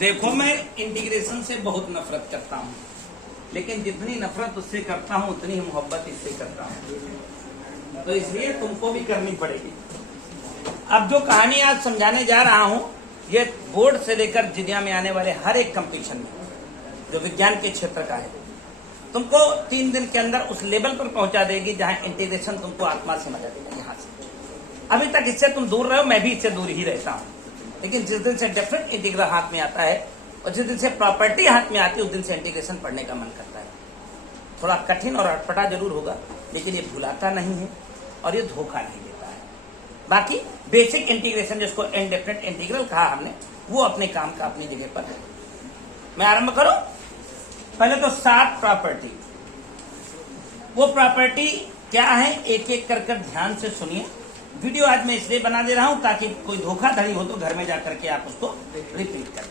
देखो, मैं इंटीग्रेशन से बहुत नफरत करता हूँ, लेकिन जितनी नफरत उससे करता हूँ उतनी ही मोहब्बत इससे करता हूँ, तो इसलिए तुमको भी करनी पड़ेगी। अब जो कहानी आज समझाने जा रहा हूँ, ये बोर्ड से लेकर दुनिया में आने वाले हर एक कंपटीशन में जो विज्ञान के क्षेत्र का है, तुमको 3 दिन के अंदर उस लेवल पर पहुंचा देगी जहां इंटीग्रेशन तुमको आत्मा से मजा देगा। यहाँ से अभी तक इससे तुम दूर रहे हो, मैं भी इससे दूर ही रहता हूँ, लेकिन जिस दिन से डेफिनेट इंटीग्रल हाथ में आता है और जिस दिन से प्रॉपर्टी हाथ में आती है उस दिन से इंटीग्रेशन पढ़ने का मन करता है। थोड़ा कठिन और अटपटा जरूर होगा, लेकिन ये भुलाता नहीं है और ये धोखा नहीं देता है। बाकी बेसिक इंटीग्रेशन जिसको इनडेफिनेट इंटीग्रल कहा हमने, वो अपने काम का अपनी जगह पर है। मैं आरंभ करूं? पहले तो 7 प्रॉपर्टी। वो प्रॉपर्टी क्या है, एक एक कर ध्यान से सुनिए। वीडियो आज मैं इसलिए बना दे रहा हूं ताकि कोई धोखाधड़ी हो तो घर में जाकर के आप उसको रिपीट कर दें,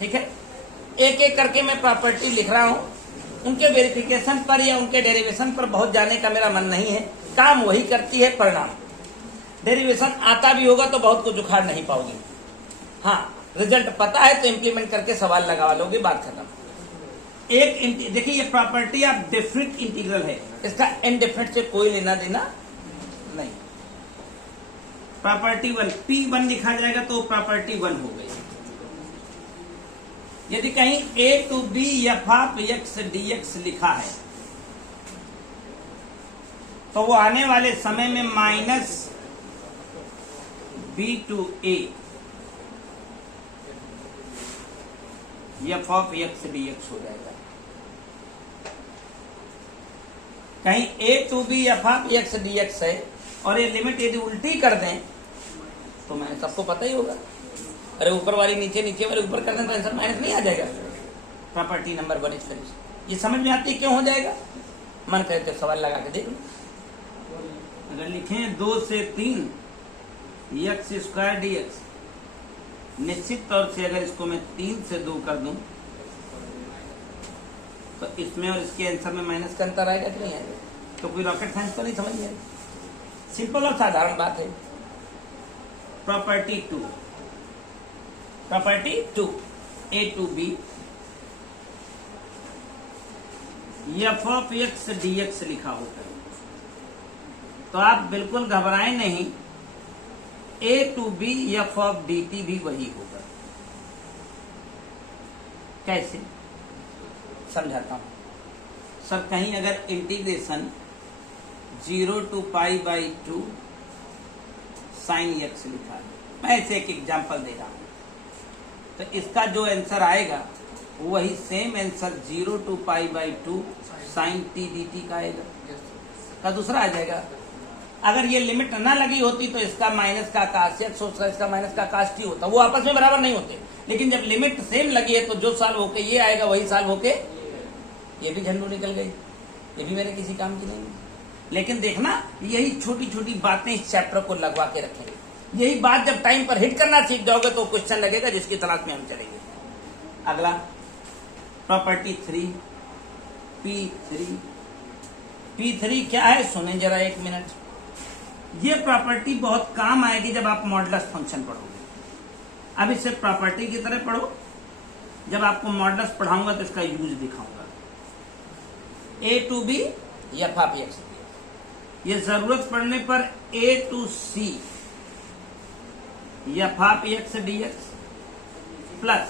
ठीक है। एक एक करके मैं प्रॉपर्टी लिख रहा हूं। उनके वेरिफिकेशन पर या उनके डेरिवेशन पर बहुत जाने का मेरा मन नहीं है। काम वही करती है, परिणाम। डेरिवेशन आता भी होगा तो बहुत कुछ उखाड़ नहीं पाओगे। हाँ, रिजल्ट पता है तो इंप्लीमेंट करके सवाल लगा लोगे, बात खत्म। एक देखिए, ये प्रॉपर्टी आप डेफिनेट इंटीग्रल है, इसका इनडेफिनेट से कोई लेना देना नहीं। प्रॉपर्टी 1 P1 लिखा जाएगा तो प्रॉपर्टी 1 हो गई। यदि कहीं A to B f of x dx लिखा है तो वो आने वाले समय में minus B to A f of x dx हो जाएगा। कहीं A to B f of x dx है और ये लिमिट यदि उल्टी कर दें तो माइनस, सबको पता ही होगा। अरे ऊपर वाली नीचे, नीचे वाली ऊपर कर दें तो आंसर माइनस नहीं आ जाएगा। Property number 1 is finish. ये समझ में आती है क्यों हो जाएगा? मन करे तो सवाल लगा के देख लो। अगर लिखें 2 से 3 x स्क्वायर dx, निश्चित तौर से अगर इसको मैं 3 से 2 कर दूं तो इसमें और इसके आंसर में माइनस का अंतर आएगा कि नहीं आएगा? तो कोई रॉकेट साइंस तो नहीं समझ में आएगा, सिंपल और साधारण बात है। Property 2 A to B f of x dx लिखा होता है, तो आप बिल्कुल घबराएं नहीं। A to B f of dt भी वही होगा। कैसे समझाता हूं सर। कहीं अगर इंटीग्रेशन 0 to π/2 sin x लिखा है, मैं इसे एक एग्जांपल दे रहा हूं, तो इसका जो आंसर आएगा वही same answer 0 to π/2 sin t dt का आएगा, का दूसरा आ जाएगा। अगर ये लिमिट ना लगी होती तो इसका माइनस का cos x होता, इसका माइनस का cos t होता। वो आपस में बराबर नहीं होते, लेकिन जब लिमिट सेम लगी है तो जो साल होके ये आएगा वही साल होके ये भी झंडू निकल गई। ये भी मेरे किसी काम की नहीं। लेकिन देखना, यही छोटी छोटी बातें इस चैप्टर को लगवा के रखेंगे। यही बात जब टाइम पर हिट करना सीख जाओगे तो क्वेश्चन लगेगा जिसकी तलाश में हम चलेंगे। अगला प्रॉपर्टी 3 P3 क्या है, सुने जरा एक मिनट। ये प्रॉपर्टी बहुत काम आएगी जब आप मॉडुलस फंक्शन पढ़ोगे। अब इसे प्रॉपर्टी की तरह पढ़ो, जब आपको मॉडुलस पढ़ाऊंगा तो इसका यूज दिखाऊंगा। A to B f of x, ये जरूरत पड़ने पर A to C f of x dx plus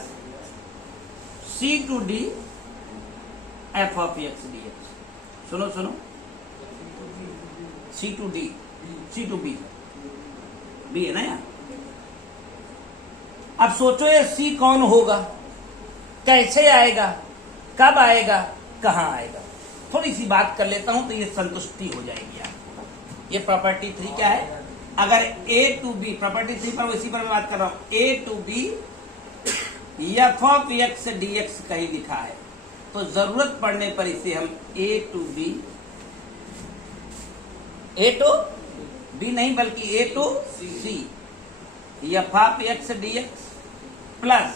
C to D f of x dx। सुनो सुनो, C to D, C to B, B है ना यार। अब सोचो ये C कौन होगा, कैसे आएगा, कब आएगा, कहां आएगा। थोड़ी सी बात कर लेता हूं तो ये संतुष्टि हो जाएगी आपको। ये प्रॉपर्टी 3 क्या है? अगर A to B, प्रॉपर्टी 3 पर इसी पर मैं बात कर रहा हूं, A to B f of x dx कहीं लिखा है तो जरूरत पड़ने पर इसे हम A to B नहीं बल्कि A to C f of x dx plus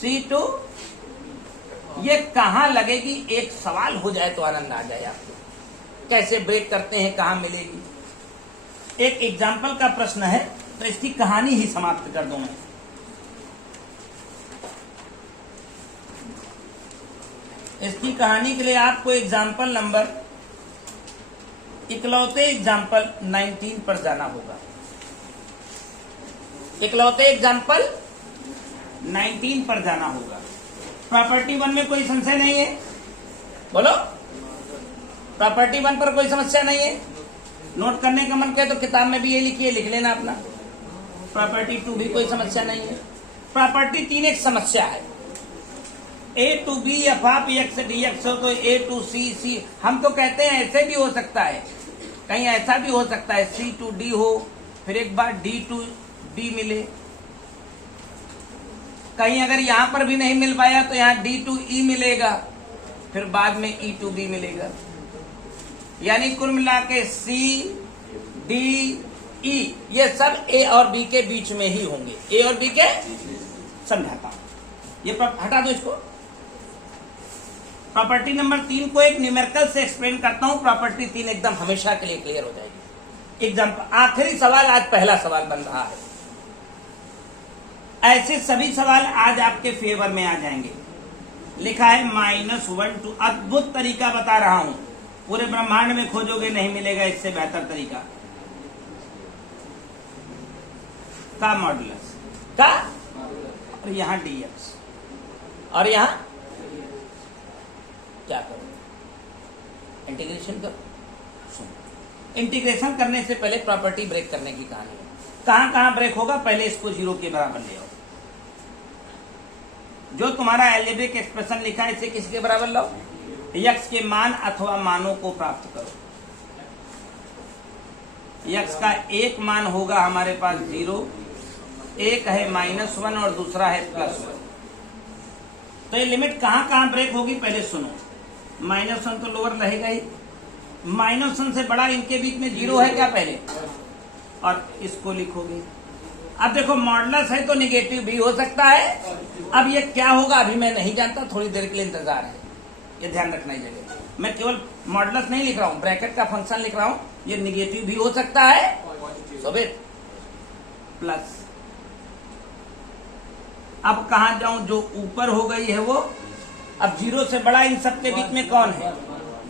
C to, ये कहां लगेगी एक सवाल हो जाए तो आनंद आ जाए आपको। कैसे ब्रेक करते हैं, कहां मिलेगी। एक एग्जाम्पल का प्रश्न है तो इसकी कहानी ही समाप्त कर दूं मैं। इसकी कहानी के लिए आपको एग्जाम्पल नंबर, इकलौते एग्जाम्पल 19 पर जाना होगा। इकलौते एग्जाम्पल 19 पर जाना होगा। प्रॉपर्टी 1 में कोई संशय नहीं है, बोलो। प्रॉपर्टी 1 पर कोई समस्या नहीं है। नोट करने का मन करे तो किताब में भी ये लिखिए, लिख लेना अपना। प्रॉपर्टी 2 भी कोई समस्या नहीं है। प्रॉपर्टी 3 एक समस्या है। A to B F of x D x हो तो ए टू सी सी, हम तो कहते हैं ऐसे भी हो सकता है, कहीं ऐसा भी हो सकता है सी टू डी हो, फिर एक बार डी टू डी मिले। कहीं अगर यहां पर भी नहीं मिल पाया तो यहां डी टू ई मिलेगा, फिर बाद में ई टू बी मिलेगा। यानी कुल मिला के सी डी ई ये सब ए और बी के बीच में ही होंगे। ए और बी के, समझाता हूं, ये हटा दो इसको। प्रॉपर्टी नंबर 3 को एक न्यूमेरिकल से एक्सप्लेन करता हूं। प्रॉपर्टी 3 एकदम हमेशा के लिए क्लियर हो जाएगी। एग्जाम्पल, आखिरी सवाल आज पहला सवाल बन रहा है। ऐसे सभी सवाल आज आपके फेवर में आ जाएंगे। लिखा है -1 टू, अद्भुत तरीका बता रहा हूं, पूरे ब्रह्मांड में खोजोगे नहीं मिलेगा इससे बेहतर तरीका। का मॉडुलस का, और यहां डीएक्स, और यहां क्या करो, इंटीग्रेशन करो। इंटीग्रेशन करने से पहले प्रॉपर्टी ब्रेक करने की कहानी है। कहां कहां ब्रेक होगा, पहले इसको 0 के बराबर ले आओ। जो तुम्हारा एल्जेब्रिक एक्सप्रेशन लिखा है इसे किसके बराबर लाओ, x के मान अथवा मानों को प्राप्त करो। x का एक मान होगा हमारे पास 0, एक है -1 और दूसरा है +1। तो ये लिमिट कहां कहां ब्रेक होगी पहले सुनो। -1 तो लोअर रहेगा ही, -1 से बड़ा इनके बीच में 0 है क्या पहले, और इसको लिखोगे। अब देखो मॉडुलस है तो निगेटिव भी हो सकता है। अब ये क्या होगा अभी मैं नहीं जानता, थोड़ी देर के लिए इंतजार है, ये ध्यान रखना ही जगह। मैं केवल मॉडुलस नहीं लिख रहा हूं, ब्रैकेट का फंक्शन लिख रहा हूं। ये निगेटिव भी हो सकता है, प्लस। अब कहां जाऊं, जो ऊपर हो गई है वो। अब 0 से बड़ा इन सबके बीच में कौन है,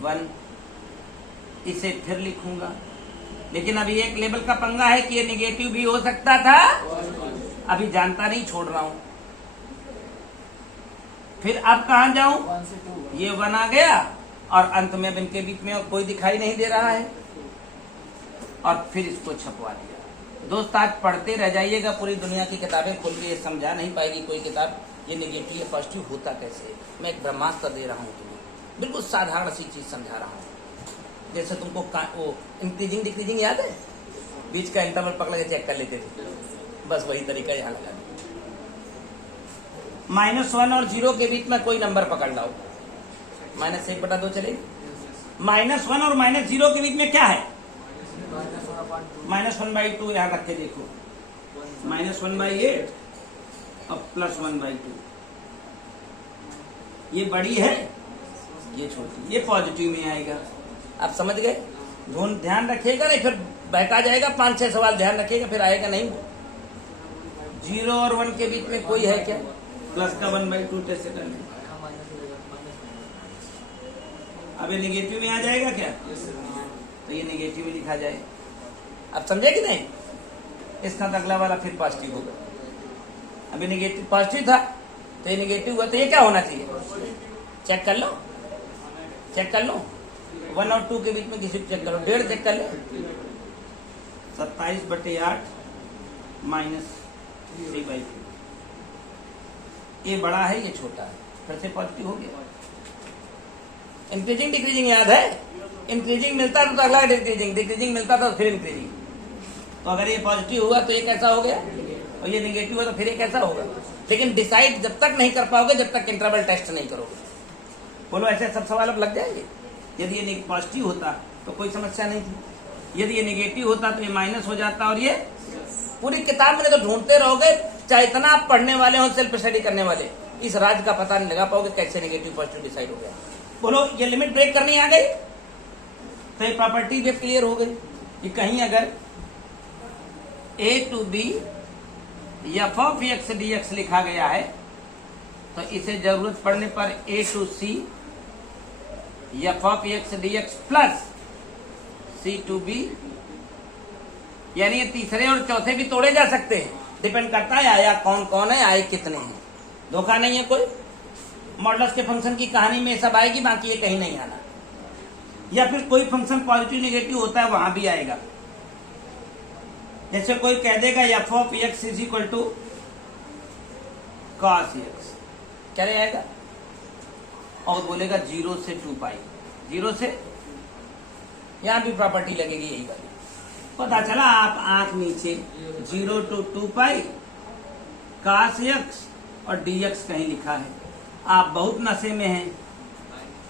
1। इसे फिर लिखूंगा, लेकिन अभी एक लेवल का पंगा है कि ये निगेटिव भी हो सकता था, अभी जानता नहीं, छोड़ रहा हूं। फिर अब कहां जाऊं, ये 1 आ गया, और अंत में अब इनके बीच में कोई दिखाई नहीं दे रहा है, और फिर इसको छपवा दिया। दोस्त आज पढ़ते रह जाइएगा, पूरी दुनिया की किताबें खोल के ये समझा नहीं पाएगी कोई किताब ये नेगेटिव या पॉजिटिव होता कैसे। मैं एक ब्रह्मास्त्र दे रहा हूं तुम्हें, बिल्कुल साधारण सी चीज समझा रहा हूं। जैसे तुमको वो इंक्रीजिंग डिक्रीजिंग याद है, बीच का इंटरवल पकड़ के चेक कर लेते थे, बस वही तरीका यहाँ लगा। -1 और 0 के बीच में कोई नंबर पकड़ लाओ, -1/2 चलेगी। -1 और -0 के बीच में क्या है, -1/2। यहां रख के देखो, -1/8 और +1/2। ये बड़ी है, ये छोटी, ये पॉजिटिव में आएगा। आप समझ गए, ध्यान रखिएगा, नहीं फिर बहका जाएगा। 5-6 सवाल ध्यान रखिएगा, फिर आएगा नहीं। 0 और 1 के बीच में कोई है क्या, प्लस का 1/2 कैसे करना। अब ये निगेटिव में आ जाएगा क्या, तो ये निगेटिव में लिखा जाए। अब समझे कि नहीं, इसका अगला वाला फिर पॉजिटिव होगा। अभी निगेटिव पॉजिटिव था तो ये निगेटिव हुआ, तो ये क्या होना चाहिए, चेक कर लो, चेक कर लो। 1 और 2 के बीच में किसी को चेक करो, 1.5 चेक कर ले। 27/8 -3/2। ये बड़ा है, ये छोटा है, फिर से पॉजिटिव हो गया। इंक्रीजिंग डिक्रीजिंग याद है, इंक्रीजिंग मिलता तो अगला डिक्रीजिंग, डिक्रीजिंग मिलता तो फिर इंक्रीजिंग। तो अगर ये पॉजिटिव हुआ तो ये कैसा हो गया, और ये नेगेटिव हुआ तो फिर ये कैसा होगा। लेकिन डिसाइड जब तक नहीं कर पाओगे जब तक इंटरवल टेस्ट नहीं करोगे। बोलो ऐसे सब सवाल अब लग जाएंगे। यदि ये पॉजिटिव होता तो कोई समस्या नहीं थी, यदि ये नेगेटिव होता तो ये माइनस हो जाता, और ये पूरी किताब में तो ढूंढते रहोगे, चाहे इतना आप पढ़ने वाले हो, सेल्फ स्टडी करने वाले, इस राज का पता नहीं लगा पाओगे कैसे नेगेटिव पॉजिटिव डिसाइड हो गया। बोलो ये लिमिट ब्रेक करनी आ गई, तो ये प्रॉपर्टी भी क्लियर हो गई कि कहीं अगर A to B f of x dx लिखा गया है तो इसे जरूरत पड़ने पर A to C f of x D x plus c to b, यानी ये तीसरे और चौथे भी तोड़े जा सकते हैं, डिपेंड करता है आया कौन कौन है, आए कितने हैं। धोखा नहीं है कोई। मॉडुलस के फंक्शन की कहानी में सब आएगी, बाकी ये कहीं नहीं आना। या फिर कोई फंक्शन पॉजिटिव निगेटिव होता है वहां भी आएगा। जैसे कोई कह देगा f of x is equal to cos x, क्या रहेगा, और बोलेगा 0 से 2 पाई, 0 से, यहां भी प्रॉपर्टी लगेगी यही वाली। पता चला आप आंख नीचे 0 to 2 पाई cos x और dx कहीं लिखा है, आप बहुत नशे में हैं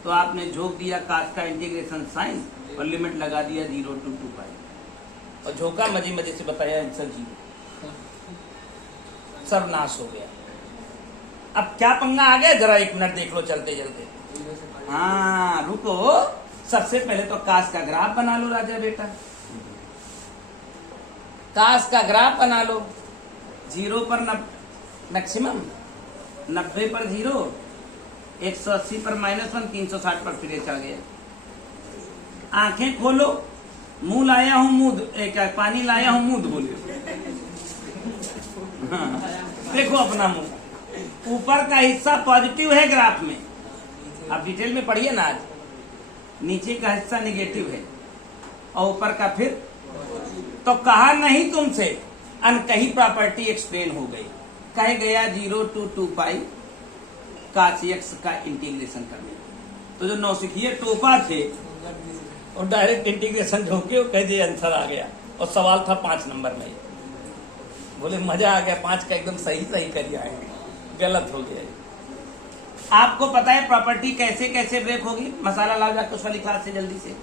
तो आपने झोंक दिया cos का इंटीग्रेशन साइन और लिमिट लगा दिया 0 to 2 पाई और झोंका मजे मजे से बताया आंसर 0, सर्वनाश हो गया। अब क्या पंगा आ गया, जरा एक मिनट देख लो चलते चलते। हाँ रुको, सबसे पहले तो cos का ग्राफ बना लो राजा बेटा, cos का ग्राफ बना लो। 0 पर मैक्सिमम, 90 पर 0, 180 पर -1, 360 पर फिर चढ़ गया। आंखें खोलो, मुंह लाया हूं मुंह, क्या पानी लाया हूं मुंह धोले। हाँ, देखो अपना मुंह, ऊपर का हिस्सा पॉजिटिव है ग्राफ में, आप डिटेल में पढ़िए ना आज। नीचे का हिस्सा नेगेटिव है और ऊपर का फिर, तो कहा नहीं तुमसे, अनकही प्रॉपर्टी एक्सप्लेन हो गई। कह गया 0 to 2 पाई cos x का इंटीग्रेशन करने, तो जो नौसिखिए टोपा थे और डायरेक्ट इंटीग्रेशन झोंके और कह दिए आंसर आ गया, और सवाल था 5 नंबर में। बोले मजा आ गया, 5 का एकदम सही सही कर आएंगे, गलत हो गया। आपको पता है प्रॉपर्टी कैसे कैसे ब्रेक होगी, मसाला लाओ जाकर उस वाली क्लास से जल्दी से।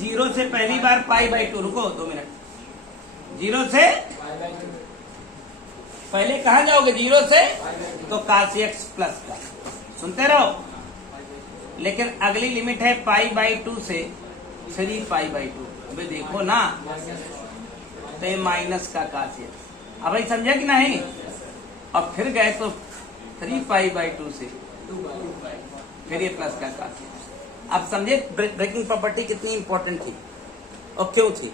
0 से पहली बार π/2, रुको 2 मिनट, 0 से पहले कहां जाओगे, 0 से तो cos x प्लस का, सुनते रहो। लेकिन अगली लिमिट है π/2 से 3π/2, अबे देखो ना, तो ये माइनस का cos x, अब भाई समझा कि नहीं। अब फिर गए तो 3π/2 से फिर ये प्लस का cos x। अब समझे ब्रेकिंग प्रॉपर्टी कितनी इंपॉर्टेंट थी और क्यों थी।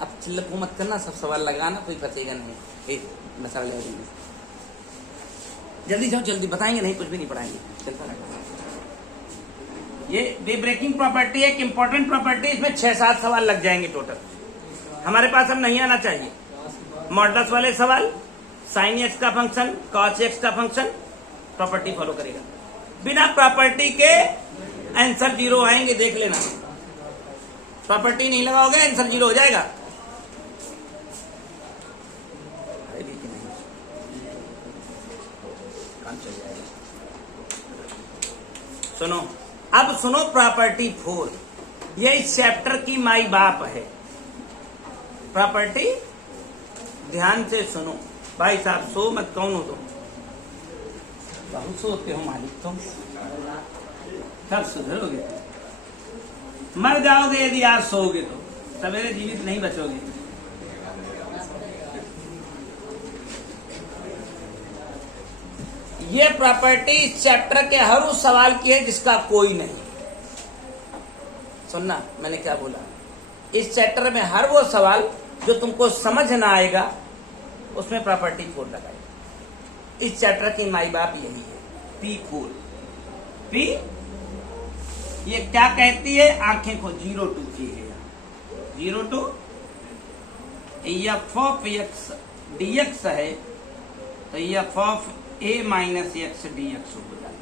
अब चिल्लक मत करना, सब सवाल लगाना, कोई फंसेगा नहीं। मसाला ले देंगे, जल्दी जाओ जल्दी, बताएंगे नहीं, कुछ भी नहीं पढ़ाएंगे, चलता रहेगा। ये ब्रेकिंग प्रॉपर्टी एक इंपॉर्टेंट प्रॉपर्टी, इसमें 6-7 सवाल लग जाएंगे टोटल। हमारे पास अब नहीं आना चाहिए मॉडुलस वाले सवाल, साइन एक्स का फंक्शन, कॉस एक्स का फंक्शन, प्रॉपर्टी फॉलो करेगा। बिना प्रॉपर्टी के आंसर 0 आएंगे, देख लेना। प्रॉपर्टी नहीं लगाओगे आंसर 0 हो जाएगा। सुनो, अब सुनो प्रॉपर्टी 4, ये इस चैप्टर की माई बाप है। प्रॉपर्टी ध्यान से सुनो भाई साहब, सो मत, कौन हो तुम, बहुत सोते हो मालिक तुम, सब सुधरोगे, मर जाओगे यदि आज सोओगे तो, सवेरे जीवित नहीं बचोगे। ये प्रॉपर्टी इस चैप्टर के हर उस सवाल की है जिसका कोई नहीं। सुनना मैंने क्या बोला, इस चैप्टर में हर वो सवाल जो तुमको समझ ना आएगा उसमें प्रॉपर्टी 4 लगाई। इस चैप्टर की माई बाप यही है, P4। P ये क्या कहती है, आंखें को 0 to की है, 0 to f of x dx है, तो f of a minus x dx हो जाता है।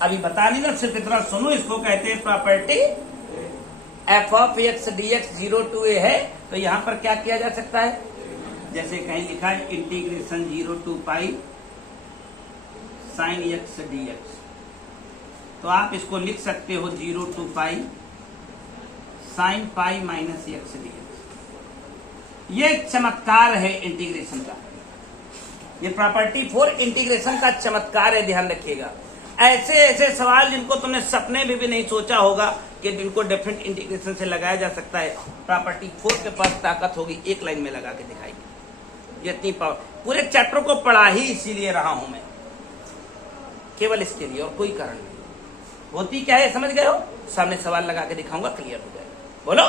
अभी बता नहीं ना, सिर्फ इतना सुनो, इसको कहते हैं property f of x dx 0 to a है। तो यहां पर क्या किया जा सकता है, जैसे कहीं लिखा है integration 0 to pi sine x dx, तो आप इसको लिख सकते हो 0 to pi sine pi minus x dx। ये चमत्कार है इंटीग्रेशन का, ये प्रॉपर्टी 4 इंटीग्रेशन का चमत्कार है, ध्यान रखिएगा। ऐसे ऐसे सवाल जिनको तुमने सपने में भी नहीं सोचा होगा कि जिनको डिफरेंट इंटीग्रेशन से लगाया जा सकता है, प्रॉपर्टी 4 के पास ताकत होगी, एक लाइन में लगा के दिखाएगी। ये इतनी पावर, पूरे चैप्टर को पढ़ा ही इसीलिए रहा हूं मैं। केवल इसके लिए, और कोई कारण नहीं। होती क्या है समझ गए हो? सामने सवाल लगा के दिखाऊंगा, क्लियर हो जाएगा। बोलो।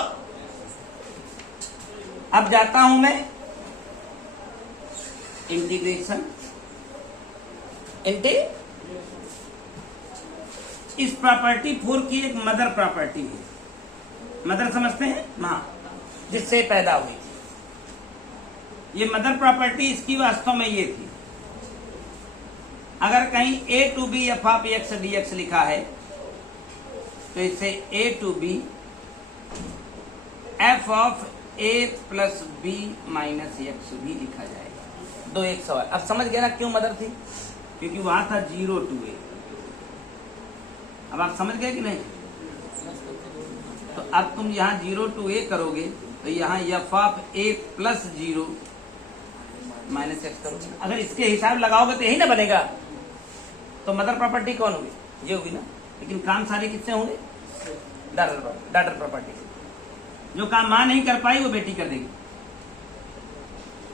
अब जाता हूं मैं इंटीग्रेशन इंटी। इस प्रॉपर्टी 4 की एक मदर प्रॉपर्टी है, मदर समझते हैं, मां, जिससे पैदा हुई थी। ये मदर प्रॉपर्टी इसकी वास्तव में ये थी, अगर कहीं a to B F of x D x लिखा है तो इसे a to B F of a plus b minus x भी लिखा जाएगा। दो एक सवाल। अब समझ गए ना क्यों मदर थी? क्योंकि वहां था 0 टू a। अब आप समझ गए कि नहीं? तो अब तुम यहाँ 0 टू a करोगे तो यहाँ F of a plus 0 minus x करोगे। अगर इसके हिसाब लगाओगे तो यही ना बनेगा। तो मदर प्रॉपर्टी कौन होगी? ये होगी ना। लेकिन काम सारे किससे होंगे? डॉटर प्रॉपर्टी से। जो काम मां नहीं कर पाई वो बेटी कर देगी।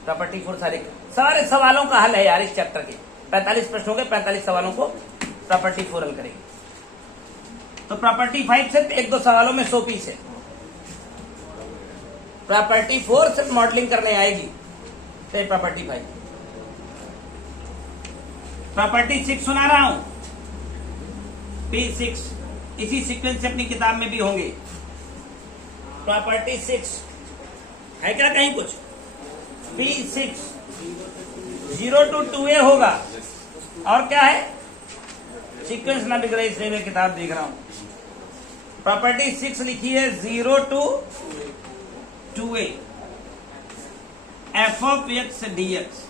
प्रॉपर्टी 4 सारे सवालों का हल है यार इस चैप्टर के। 45 प्रश्नों के 45 सवालों को प्रॉपर्टी 4 हल करेगी। तो प्रॉपर्टी 5 सिर्फ 1-2 सवालों में 100 पीस है। प्रॉपर्टी 4 सिर्फ मॉडलिंग करने आएगी, तो प्रॉपर्टी 5। प्रॉपर्टी 6 सुना रहा हूं, P6 इसी सीक्वेंस से अपनी किताब में भी होंगे। प्रॉपर्टी 6 है क्या कहीं कुछ? P6 0 टू 2a होगा। और क्या है? सीक्वेंस ना बिगड़े इसलिए मैं किताब देख रहा हूं। प्रॉपर्टी 6 लिखी है 0 to 2a f of x D x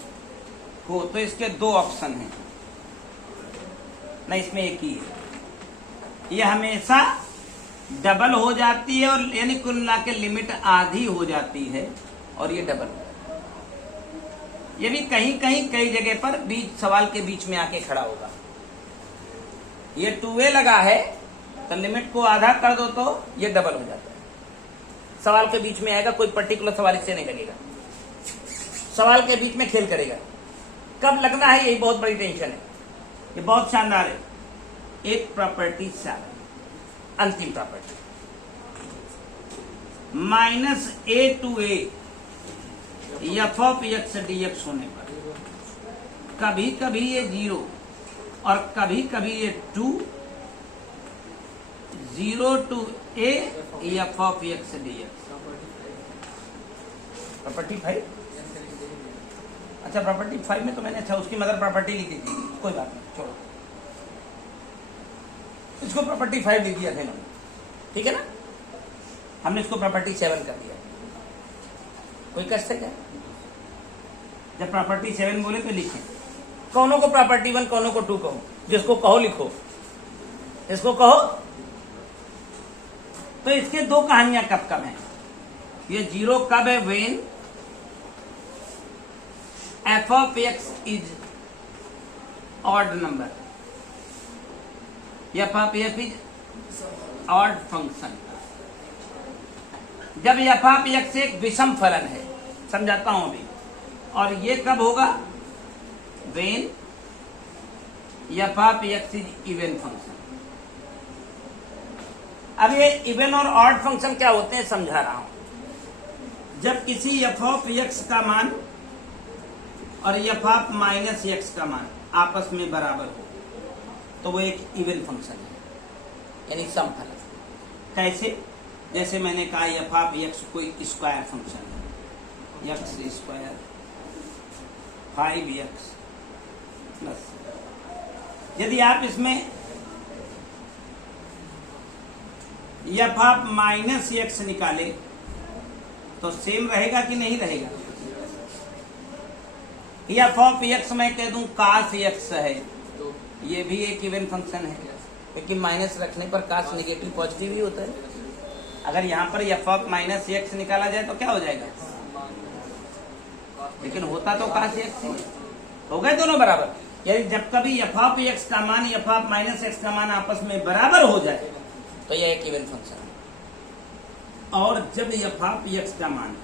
हो, तो इसके 2 ऑप्शन हैं ना, इसमें एक ही है। ये हमेशा डबल हो जाती है, और यानी कुल मिला के लिमिट आधी हो जाती है, और ये डबल। ये भी कहीं कहीं कई जगह पर बीच सवाल के बीच में आके खड़ा होगा। ये 2a लगा है तो लिमिट को आधा कर दो तो ये डबल हो जाता है। सवाल के बीच में आएगा, कोई पर्टिकुलर सवाल इससे नहीं लगेगा, सवाल के बीच में खेल करेगा। कब लगना है यही बहुत बड़ी टेंशन है। ये बहुत शानदार है। एक प्रॉपर्टी 7 अंतिम property, minus a to a f of x D x होने पर कभी कभी ये 0 और कभी कभी ये 2, 0 to a f of x D x. Property 5। अच्छा प्रॉपर्टी 5 में तो मैंने अच्छा उसकी मदर प्रॉपर्टी लिखी थी, कोई बात नहीं, छोड़ो। इसको प्रॉपर्टी 5 लिख दिया था इन्होंने, ठीक है ना। हमने इसको प्रॉपर्टी 7 कर दिया। कोई कष्ट है क्या? जब प्रॉपर्टी 7 बोले तो लिखे। कौनों को प्रॉपर्टी 1 कौनों को 2 कहो, जिसको कहो लिखो, इसको कहो। तो इसके 2 कहानियां कब कब हैं। ये 0 कब है? When F of x is odd number, F of F is odd function. जब एफ ऑफ एक्स एक विषम फलन है, समझाता हूं अभी। और ये कब होगा? When F of x is even function. अब ये इवन और ऑड फंक्शन क्या होते हैं समझा रहा हूं। जब किसी एफ ऑफ एक्स का मान और एफ ऑफ माइनस एक्स का मान आपस में बराबर हो तो वो एक इवन फंक्शन है, यानी सम फलन। कैसे? जैसे मैंने कहा एफ ऑफ एक्स कोई स्क्वायर फंक्शन है, एक्स स्क्वायर 5x प्लस। यदि आप इसमें एफ ऑफ माइनस एक्स निकाले तो सेम रहेगा कि नहीं रहेगा? एफ ऑफ एक्स मैं कह दूं कास एक्स है, ये भी एक इवन फंक्शन है, क्योंकि माइनस रखने पर कास नेगेटिव पॉजिटिव ही होता है। अगर यहाँ पर एफ ऑफ माइनस एक्स निकाला जाए तो क्या हो जाएगा? लेकिन होता तो कास एक्स ही, हो गए दोनों बराबर। यानी जब कभी एफ ऑफ एक्स का मान एफ ऑफ माइनस एक्स का मान आपस में बराबर हो जाए तो यह एक इवन फंक्शन है। और जब एफ ऑफ एक्स का मान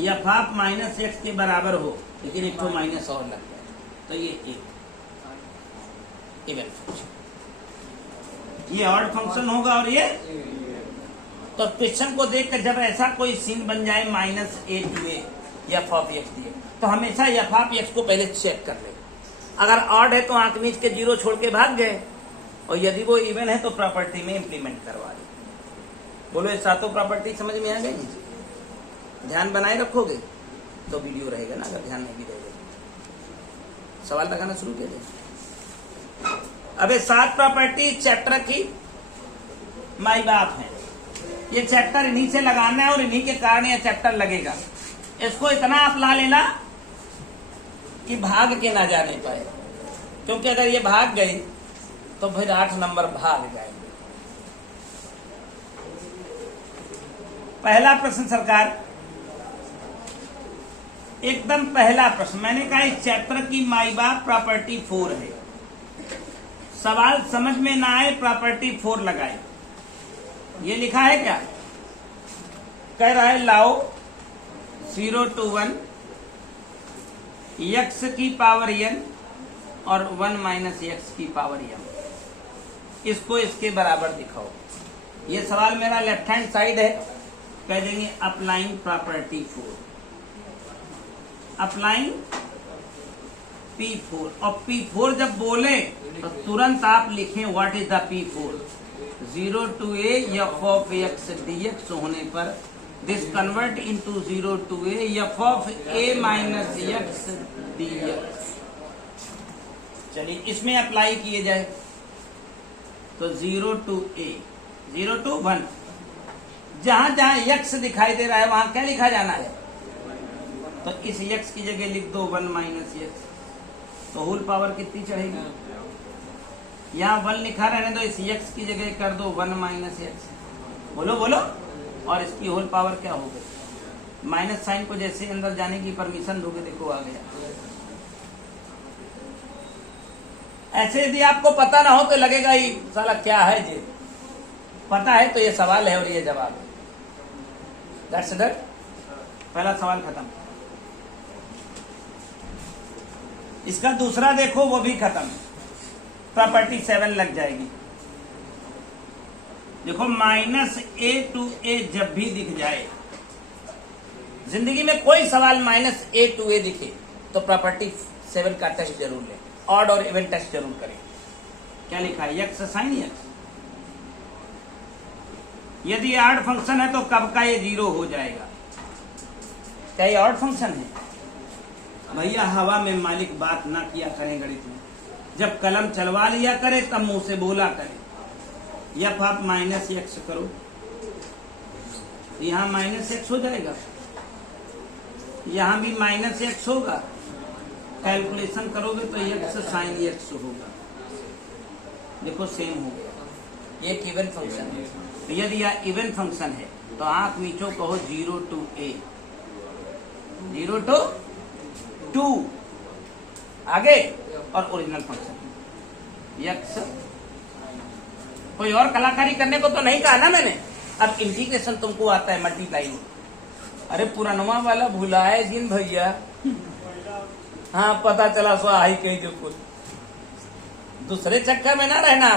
एफ ऑफ माइनस एक्स के बराबर हो लेकिन एक तो माइनस और लग जाए तो ये एक। इवन फंक्शन, ये ऑड फंक्शन होगा और ये। तो क्वेश्चन को देखकर जब ऐसा कोई सीन बन जाए -a to a f of x दिए, तो हमेशा एफ ऑफ एक्स को पहले चेक कर ले। अगर ऑड है तो आंख मीच के 0 छोड़ के भाग गए, और यदि वो इवन है तो प्रॉपर्टी में इंप्लीमेंट करवा दी। बोलो ये सातों प्रॉपर्टी समझ में आ गई? ध्यान बनाए रखोगे तो वीडियो रहेगा ना, अगर ध्यान नहीं भी रहेगा सवाल लगाना शुरू कीजिए। अबे 7 प्रॉपर्टी चैप्टर की माई बाप है, ये चैप्टर इन्हीं से लगाना है और इन्हीं के कारण ये चैप्टर लगेगा। इसको इतना अपना लेना कि भाग के ना जाने पाए, क्योंकि अगर ये भाग गई तो फिर 8 नंबर भाग जाएंगे। पहला प्रश्न सरकार, एकदम पहला प्रश्न, मैंने कहा इस चैप्टर की माई बाप प्रॉपर्टी 4 है। सवाल समझ में ना आए प्रॉपर्टी 4 लगाए। ये लिखा है क्या? कह रहा है लाओ 0 to 1 x की पावर n और 1 - x की पावर m, इसको इसके बराबर दिखाओ। ये सवाल मेरा लेफ्ट हैंड साइड है, कह देंगे अप्लाइंग प्रॉपर्टी 4, अप्लाइंग P4। और P4 जब बोले तो तुरंत आप लिखें what is the P4। 0 to a f of x dx होने पर this convert into 0 to a f of a minus x dx। चलिए इसमें अप्लाई किए जाए तो 0 to a, 0 to 1, जहां जहां x दिखाई दे रहा है वहां क्या लिखा जाना है? तो इस x की जगह लिख दो 1 - x, तो होल पावर कितनी चढ़ेगी? यहाँ 1 लिखा रहने दो, इस x की जगह कर दो 1 - x। बोलो बोलो, और इसकी होल पावर क्या हो गई? माइनस साइन को जैसे अंदर जाने की परमिशन दोगे, देखो आ गया। ऐसे यदि आपको पता ना हो तो लगेगा ही साला क्या है जी, पता है तो ये सवाल है और ये जवाब है। दैट्स इट, पहला सवाल खत्म। इसका दूसरा देखो, वो भी खत्म, प्रॉपर्टी 7 लग जाएगी। देखो -a to a जब भी दिख जाए, जिंदगी में कोई सवाल -a to a दिखे तो प्रॉपर्टी 7 का टेस्ट जरूर ले, ऑड और इवन टेस्ट जरूर करें। क्या लिखा है? x sine x। यदि ऑड फंक्शन है तो कब का ये 0 हो जाएगा? क्या ये ऑड फंक्शन है? भैया हवा में मालिक बात ना किया करें गणित में, जब कलम चलवा लिया करे तब मुंह से बोला करे। एफ आप -x करो, यहां -x हो जाएगा, यहां भी -x होगा, कैलकुलेशन करोगे तो x साइन x होगा। देखो सेम हो गया, एक इवन फंक्शन है। यदि यह इवन फंक्शन है तो आंख नीचो कहो 0 to a, 0 to 2 आगे, और ओरिजिनल फंक्शन x। कोई और कलाकारी करने को तो नहीं कहा ना मैंने। अब इंटीग्रेशन तुमको आता है मल्टीप्लाई में। अरे पुरानवा वाला भूला है जिन भैया, हाँ पता चला सो आई कही जो कुछ, दूसरे चक्कर में ना रहना,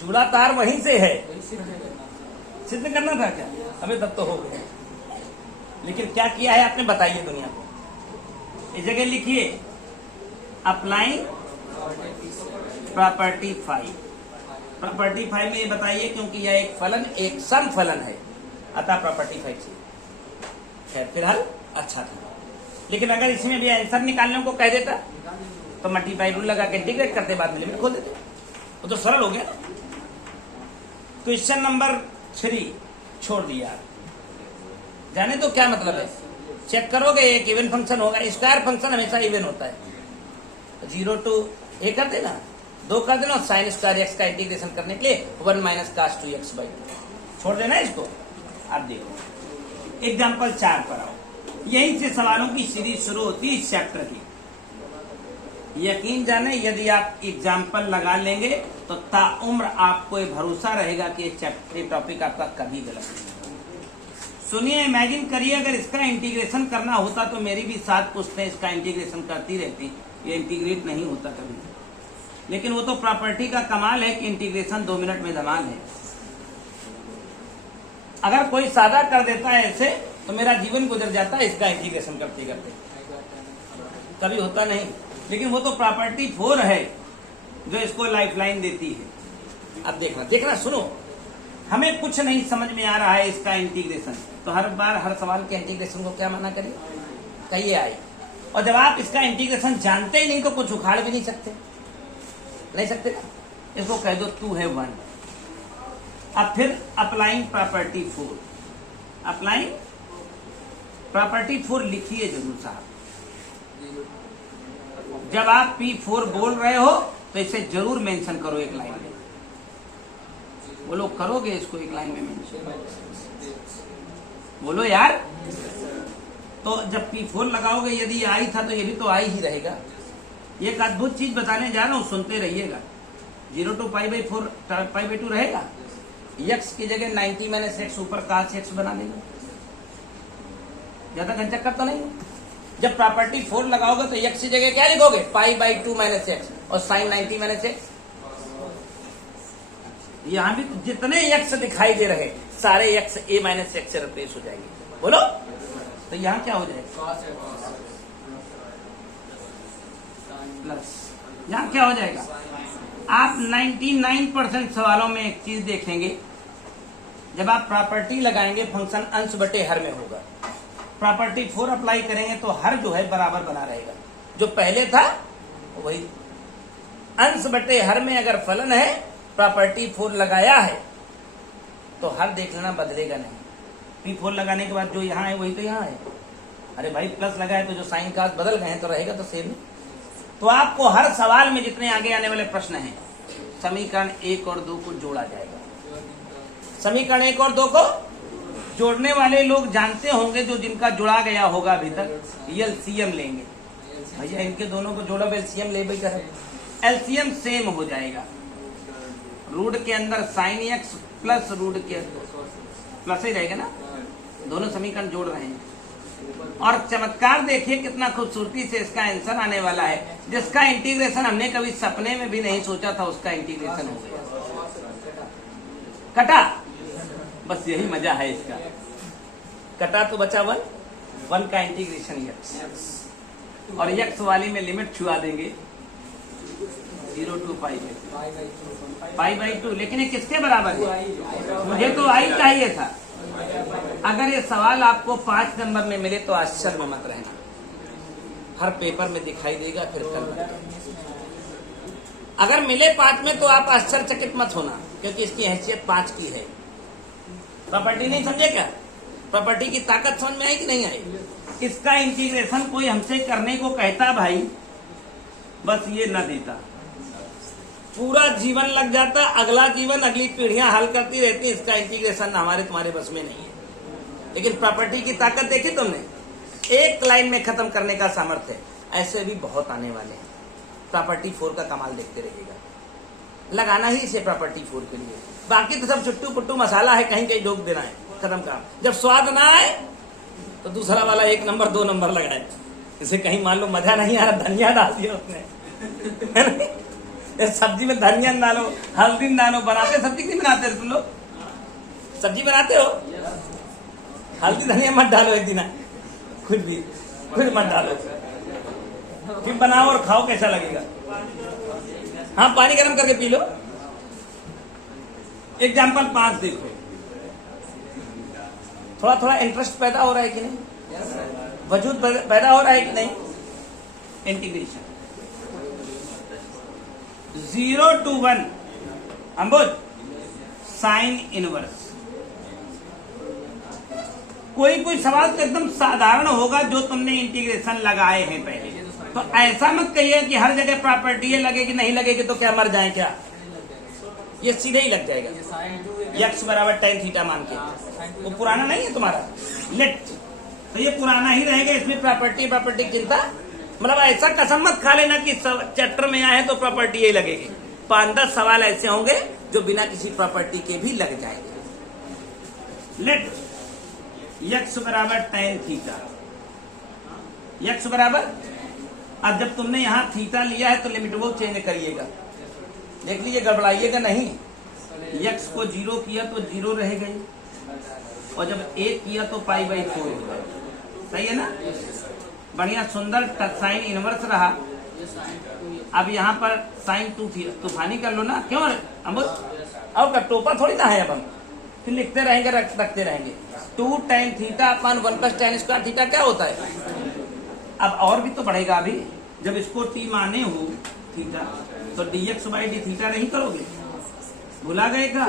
जुड़ा तार वहीं से है। सिद्ध करना था क्या? अबे तब तो हो गया, लेकिन क्या किया है आपने बताइए दुनिया को। इस जगह लिखिए अप्लाइंग प्रॉपर्टी 5। प्रॉपर्टी 5 में ये बताइए, क्योंकि यह एक फलन, एक सम फलन है, अतः प्रॉपर्टी 5 चाहिए। खैर फिलहाल अच्छा था, लेकिन अगर इसमें भी आंसर निकालने को कह देता तो मल्टीप्लाई रूल लगा के इंटीग्रेट करते, बाद में लिमिट खोल देते, वो तो सरल हो गया ना। क्वेश्चन नंबर 3 छोड़ दिया, जाने तो क्या मतलब है। चेक करोगे एक इवन फंक्शन होगा, स्क्वायर फंक्शन हमेशा इवन होता है। 0 to a कर देना, 2 कर देना, साइन स्क्वायर एक्स का इंटीग्रेशन करने के लिए 1 - cos 2x/2 छोड़ देना इसको। आप देखो एग्जाम्पल 4 पर आओ, यहीं से सवालों की सीरीज शुरू होती है इस चैप्टर की। यकीन जाने यदि आप एग्जाम्पल लगा लेंगे तो ताउम्र आपको ये भरोसा रहेगा कि ये चैप्टर टॉपिक आपका कभी गलत नहीं। सुनिए, इमेजिन करिए अगर इसका इंटीग्रेशन करना होता तो मेरी भी 7 पुश्तें इसका इंटीग्रेशन करती रहती, ये इंटीग्रेट नहीं होता कभी। लेकिन वो तो प्रॉपर्टी का कमाल है कि इंटीग्रेशन 2 मिनट में धमाल है। अगर कोई सादा कर देता है ऐसे तो मेरा जीवन गुजर जाता है इसका इंटीग्रेशन करते करते, कभी होता नहीं। लेकिन वो तो प्रॉपर्टी 4 है जो इसको लाइफलाइन देती है। अब देखना सुनो, हमें कुछ नहीं समझ में आ रहा है इसका इंटीग्रेशन, तो हर बार हर सवाल के इंटीग्रेशन को क्या माना करिए, कहिए आई। और जब आप इसका इंटीग्रेशन जानते ही नहीं तो कुछ उखाड़ भी नहीं सकते ना। इसको कह दो 2 है 1। अब फिर अप्लाइंग प्रॉपर्टी 4, अप्लाइंग प्रॉपर्टी 4 लिखिए जरूर साहब। जब आप P4 बोल रहे हो तो इसे जरूर मेंशन करो एक लाइन में। बोलो, करोगे इसको एक लाइन में मेंशन? बोलो यार। तो जब P4 लगाओगे, यदि आई था तो ये भी तो आई ही रहेगा। एक अद्भुत चीज बताने जा रहा हूं, सुनते रहिएगा। 0 to π/4 π/2 रहेगा। x की जगह 90 - x ऊपर cos x बना देंगे। ज्यादा घंचक्कर तो नहीं। जब प्रॉपर्टी 4 लगाओगे तो x की जगह क्या लिखोगे, π/2 - x और sin 90 - x। यहां भी जितने x दिखाई दे रहे सारे x a - x से रिप्लेस हो जाएंगे। बोलो, तो यहां क्या हो जाएगा, प्लस। यहां क्या हो जाएगा? आप 99% सवालों में एक चीज देखेंगे, जब आप प्रॉपर्टी लगाएंगे फंक्शन अंश बटे हर में होगा। प्रॉपर्टी 4 अप्लाई करेंगे तो हर जो है बराबर बना रहेगा, जो पहले था वही। अंश बटे हर में अगर फलन है, प्रॉपर्टी 4 लगाया है तो हर देख लेना बदलेगा नहीं। P4 लगाने के बाद जो यहाँ है वही तो यहाँ है। अरे भाई प्लस लगाए तो जो साइन कास बदल गए हैं तो रहेगा तो सेम। तो आपको हर सवाल में जितने आगे आने वाले प्रश्न हैं, समीकरण 1 और 2 को जोड़ा जाएगा। समीकरण 1 और 2 को जोड़ने वाले लोग जानते होंगे, जो जिनका जुड़ा गया होगा अभी तक, एलसीएम लेंगे। भैया इनके दोनों को जोड़ो, एलसीएम ले भाई। एलसीएम सेम हो जाएगा, रूट के अंदर साइन एक्स प्लस रूट के प्लस ही रहेगा ना। दोनों समीकरण जोड़ रहे हैं। और चमत्कार देखिए कितना खूबसूरती से इसका आंसर आने वाला है, जिसका इंटीग्रेशन हमने कभी सपने में भी नहीं सोचा था, उसका इंटीग्रेशन हो गया। कटा, बस यही मजा है इसका। कटा तो बचा 1 का इंटीग्रेशन x, और x वाली में लिमिट छुआ देंगे 0 to π/2। लेकिन ये किसके बराबर है? मुझे तो आई चाहिए था। अगर ये सवाल आपको 5 नंबर में मिले तो आश्चर्य में मत रहना, हर पेपर में दिखाई देगा, फिर करना। अगर मिले 5 में तो आप आश्चर्यचकित मत होना, क्योंकि इसकी हैसियत 5 की है। प्रॉपर्टी नहीं समझे क्या? प्रॉपर्टी की ताकत समझ में आई कि नहीं आई? इसका इंटीग्रेशन कोई हमसे करने को कहता भाई, बस ये न देता, पूरा जीवन लग जाता, अगला जीवन अगली पीढ़ियां हल करती रहती। इसका इंटीग्रेशन हमारे तुम्हारे बस में नहीं है। लेकिन प्रॉपर्टी की ताकत देखी तुमने, एक लाइन में खत्म करने का सामर्थ्य है। ऐसे भी बहुत आने वाले हैं। प्रॉपर्टी 4 का कमाल देखते रहिएगा, लगाना ही इसे प्रॉपर्टी 4 के लिए। बाकी तो सब चुट्टू पुट्टू मसाला है, कहीं कहीं जोक देना है, खत्म काम। जब स्वाद ना आए तो दूसरा वाला 1 नंबर 2 नंबर लगाए। इसे कहीं मान लो मजा नहीं आ रहा, धनिया डाल दिया उसने। सब्जी में धनिया डालो, हल्दी डालो। बनाते सब्जी नहीं बनाते तुम लोग? सब्जी बनाते हो, हल्दी धनिया मत डालो एक दिन, कुछ मत डालो, फिर बनाओ और खाओ, कैसा लगेगा। हाँ, पानी गर्म करके पी लो। एग्जाम्पल 5 देखो, थोड़ा थोड़ा इंटरेस्ट पैदा हो रहा है कि नहीं, वजूद पैदा हो रहा है कि नहीं। Integration 0 to 1 Ambuj sine inverse. कोई सवाल तो एकदम साधारण होगा जो तुमने इंटीग्रेशन लगाए हैं पहले, तो ऐसा मत कहिए कि हर जगह प्रॉपर्टी लगेगी, नहीं लगेगी तो क्या मर जाए क्या? ये सीधे ही लग जाएगा। x बराबर tan थीटा मान के, वो पुराना नहीं है तुम्हारा लेट, तो ये पुराना ही रहेगा। इसमें प्रॉपर्टी की चिंता, मतलब ऐसा कसम मत खा लेना कि चैप्टर में आए तो प्रॉपर्टी ही लगेगी। 5-10 सवाल ऐसे होंगे जो बिना किसी प्रॉपर्टी के भी लग जाएंगे। लेट x बराबर tan थीटा, x बराबर, अब जब तुमने यहाँ थीटा लिया है तो लिमिट वो चेंज करिएगा। देख लीजिए, गड़बड़ाइएगा नहीं। x को 0 किया तो 0 रह गई, और जब 1 किया तो पाई बाई 4 हो गया। सही है ना? बढ़िया सुंदर साइन इनवर्स रहा। अब यहाँ पर साइन 2 थी, तूफानी कर लो ना, क्यों अब का टोपा थोड़ी ना है। अब हम फिर लिखते रहेंगे, रखते रहेंगे। 2 tan थीटा अपन 1 प्लस tan स्क्वायर थीटा क्या होता है। अब और भी तो बढ़ेगा अभी, जब इसको t माने हो थीटा तो dx बाई डी थीटा नहीं करोगे, भुला गए का?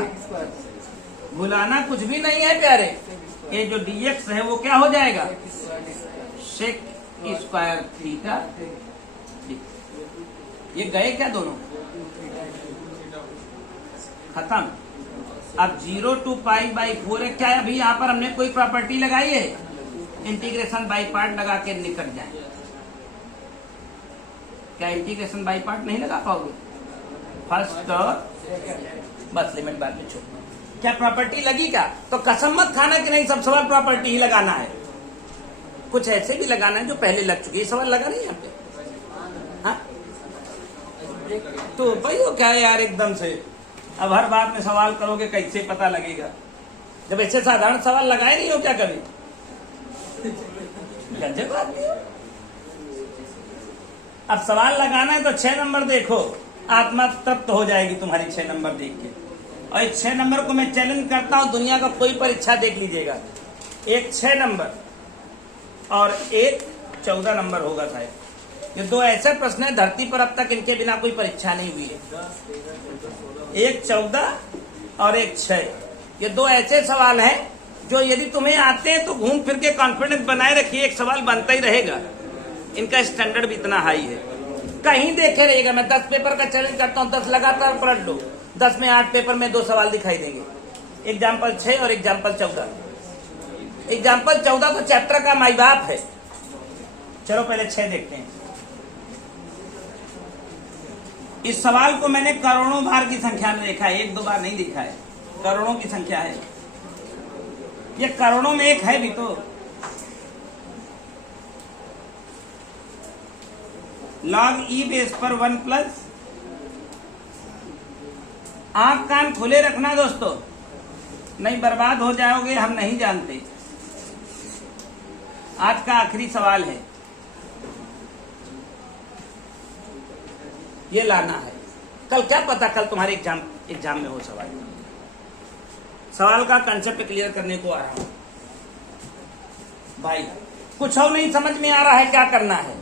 भुलाना कुछ भी नहीं है प्यारे। ये जो dx है वो क्या हो जाएगा, सेक स्क्वायर थीटा। ये गए क्या दोनों, खत्म। अब 0 to पाई बाई 4 है क्या? अभी यहाँ पर हमने कोई प्रॉपर्टी लगाई है, इंटीग्रेशन बाई पार्ट लगा के निकल जाए। क्या इंटीग्रेशन बाई पार्ट नहीं लगा पाओगे? फर्स्ट और बस लिमिट बाद में छोड़। क्या प्रॉपर्टी लगी क्या? तो कसम मत खाना कि नहीं सब सवाल प्रॉपर्टी ही लगाना है। कुछ ऐसे भी लगाना है जो पहले लग चुके। ये सवाल लगा नहीं यहाँ पे? हाँ तो भाई वो क्या है यार एकदम से, अब हर बात में सवाल करोगे, कैसे पता लगेगा? जब ऐसे साधारण सवाल लगाए नहीं हो क्या कभी? गजब आदमी। अब सवाल लगाना है तो 6 नंबर देखो, आत्मा तृप्त हो जाएगी तुम्हारी 6 नंबर देख के। और इस 6 नंबर को मैं चैलेंज करता हूं, दुनिया का कोई परीक्षा देख लीजिएगा, एक 6 नंबर और एक 14 नंबर होगा शायद। ये दो ऐसे प्रश्न है धरती पर अब तक इनके बिना कोई परीक्षा नहीं हुई है। एक 14 और एक 6, ये दो ऐसे सवाल हैं जो यदि तुम्हें आते हैं तो घूम फिर के कॉन्फिडेंस बनाए रखिए, एक सवाल बनता ही रहेगा। इनका स्टैंडर्ड भी इतना हाई है, कहीं देखे रहेगा। मैं 10 पेपर का चैलेंज करता हूँ, 10 लगातार पलट लो, 10 में 8 पेपर में 2 सवाल दिखाई देंगे। एग्जाम्पल 6 और एग्जाम्पल 14। एग्जाम्पल 14 तो चैप्टर का माई बाप है। चलो पहले 6 देखते हैं। इस सवाल को मैंने करोड़ों बार की संख्या में देखा है, 1-2 बार नहीं देखा है, करोड़ों की संख्या है। ये करोड़ों में एक है भी तो। log e बेस पर 1 प्लस, आंख कान खुले रखना दोस्तों, नहीं बर्बाद हो जाओगे, हम नहीं जानते। आज का आखिरी सवाल है, ये लाना है। कल क्या पता कल तुम्हारे एग्जाम में हो सवाल का कंसेप्ट क्लियर करने को आ रहा हूं भाई। कुछ और नहीं समझ में आ रहा है क्या करना है।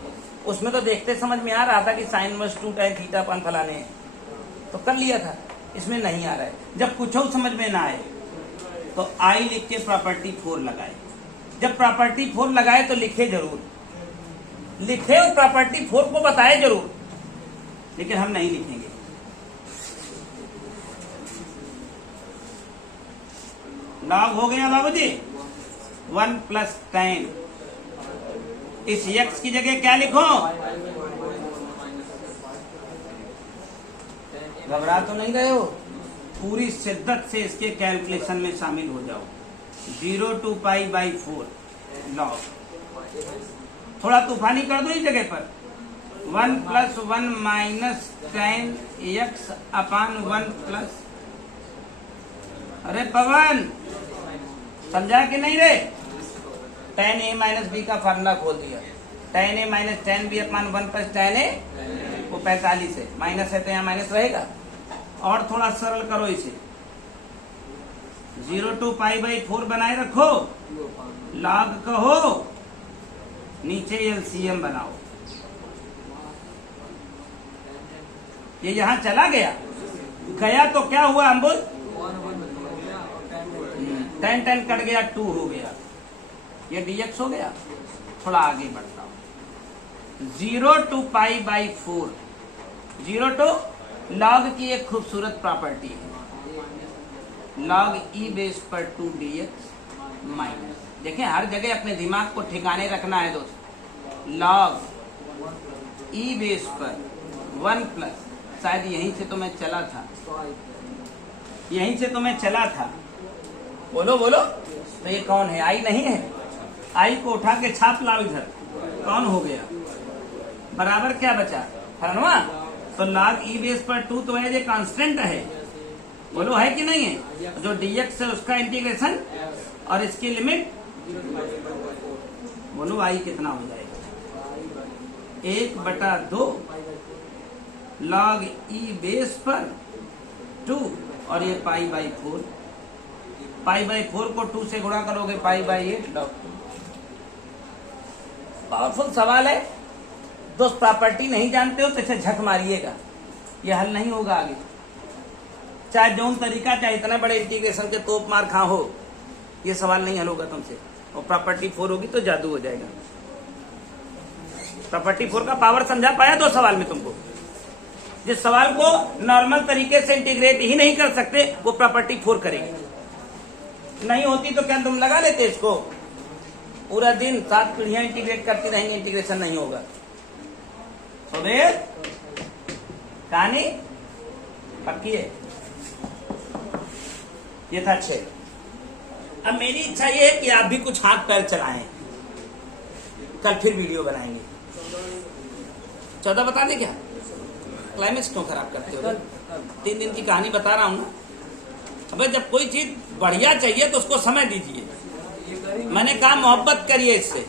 उसमें तो देखते समझ में आ रहा था कि साइन इनवर्स 2 tan थीटा अपन फलाने हैं, तो कर लिया था। इसमें नहीं आ रहा है। जब कुछ और समझ में ना आए तो आई लिख के प्रॉपर्टी 4 लगाए। जब प्रॉपर्टी 4 लगाए तो लिखे जरूर, लिखे और प्रॉपर्टी 4 को बताए जरूर, लेकिन हम नहीं लिखेंगे। लॉग हो गया बाबूजी 1 प्लस tan। इस x की जगह क्या लिखो? घबरा तो नहीं रहे हो? पूरी शिद्दत से इसके कैलकुलेशन में शामिल हो जाओ। 0 to पाई बाई 4 लॉग। थोड़ा तूफानी कर दो इस जगह पर। 1 प्लस 1 माइनस tan x अपान 1 प्लस, अरे पवन समझा कि नहीं रे? tan a माइनस बी का फार्मूला खोल दिया। tan a minus tan b upon 1 plus tan a, वो 45 है, माइनस है तो यहाँ माइनस रहेगा। और थोड़ा सरल करो इसे, 0 to पाई बाई 4 बनाए रखो, लॉग कहो, नीचे एलसीएम बनाओ। ये यहां चला गया, गया तो क्या हुआ हम बोल? tan कट गया, 2 हो गया, ये dx हो गया। थोड़ा आगे बढ़ता हूं। 0 to pi by 4, 0 to log की एक खूबसूरत प्रॉपर्टी है, log e बेस पर 2 dx माइनस। देखें हर जगह अपने दिमाग को ठिकाने रखना है दोस्त। log e बेस पर 1 प्लस, शायद यहीं से तो मैं चला था, यहीं से तो मैं चला था। बोलो बोलो, तो ये कौन है? आई नहीं है? आई को उठा के छाप लाओ इधर। कौन हो गया? बराबर क्या बचा? फलनवा तो log e बेस पर 2 तो है, ये कांस्टेंट है, बोलो है कि नहीं है? जो dx है उसका इंटीग्रेशन और इसकी लिमिट, बोलो i कितना हो जाएगा? 1/2 log e बेस पर 2 और ये π/4, π/4 को 2 से गुणा करोगे π/8 log 2। पावरफुल सवाल है दोस्त, प्रॉपर्टी नहीं जानते हो तो इसे झक मारिएगा, ये हल नहीं होगा आगे। चाहे जौन तरीका, चाहे इतना बड़े इंटीग्रेशन के तोप मार खा हो, ये सवाल नहीं हल होगा तुमसे। और प्रॉपर्टी 4 होगी तो जादू हो जाएगा। प्रॉपर्टी 4 का पावर समझा पाया 2 सवाल में तुमको? जिस सवाल को नॉर्मल तरीके से इंटीग्रेट ही नहीं कर सकते वो प्रॉपर्टी 4 करेगी। नहीं होती तो क्या तुम लगा लेते इसको? पूरा दिन 7 पीढ़ियां इंटीग्रेट करती रहेंगे, इंटीग्रेशन नहीं होगा। कहानी पक्की है। ये था 6। अब मेरी इच्छा ये है कि आप भी कुछ हाथ पैर चलाएं, कल फिर वीडियो बनाएंगे। 14 बता दे क्या? क्लाइमेक्स क्यों खराब करते हो? 3 दिन की कहानी बता रहा हूं ना। अबे जब कोई चीज बढ़िया चाहिए तो उसको समय दीजिए। मैंने कहा मोहब्बत करिए इससे,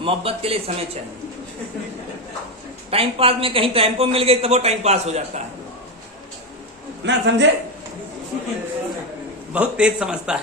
मोहब्बत के लिए समय चाहिए। टाइम पास में कहीं टाइम को मिल गई तब वो टाइम पास हो जाता है ना, समझे? बहुत तेज समझता है।